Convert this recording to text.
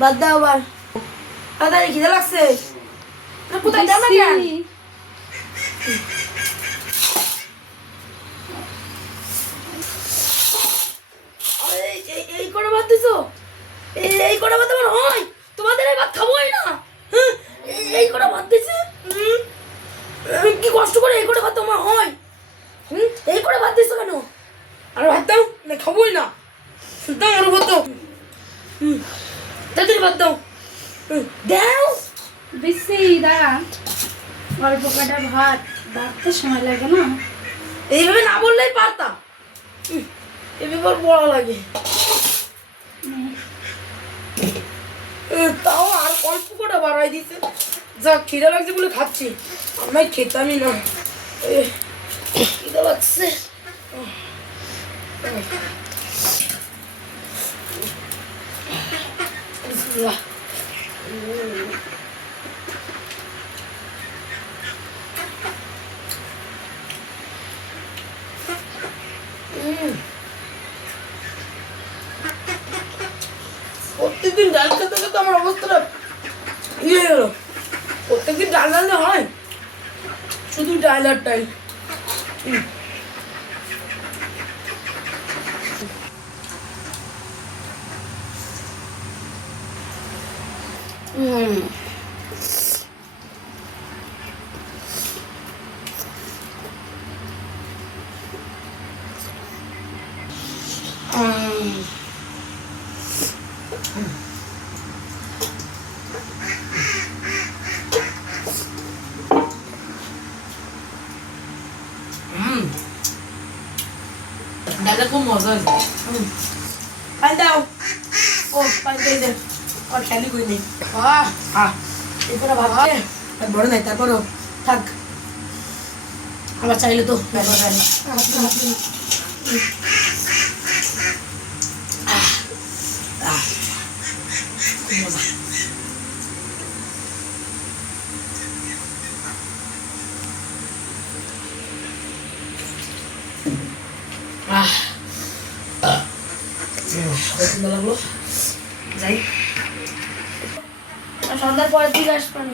বাদ দাও আবার। তাড়াতাড়ি খিদে লাগছে। কোথায় দাও না কেন? এই করে ভাত দিছো? এই করে ভাত আমার হয়? তোমাদের এই ভাত খাবোই না। এই করে ভাত দিছে? কি কষ্ট করে এই করে ভাত তোমার হয়? এই করে ভাত দিছো কেন? আর ভাত দাও, না খাবোই না। দাও আর ভাত দাও। তাড়াতাড়ি ভাত দাও। দাও দিচ্ছি, দাঁড়া। অল্প কাটা ভাত বাড়তে সময় লাগে না। এইভাবে না বললেই পারতাম। এবার বড় লাগে। তাও আর অল্প করে বাড়াই দিতে। যা খিদে লাগছে বলে খাচ্ছি, আমি খেতামই না। খিদে লাগছে। প্রত্যেকদিন ডাল খেতে খেতে আমার অবস্থাটা ইয়ে হয়ে গেল। প্রত্যেকদিন ডাল ডাললে হয়? শুধু ডাল আর ডাল। ডালটা খুব মজা হয়েছে। পানি দাও। ও পানি দিয়ে দে। আর খালি কই নেই। এরপরে ভাত বড় নাই, তারপরও থাক। আবার চাইলে তো ব্যাপার জানি। মজা। সুন্দর লাগলো। যাই সন্ধ্যার পরের দিকে আসবেন।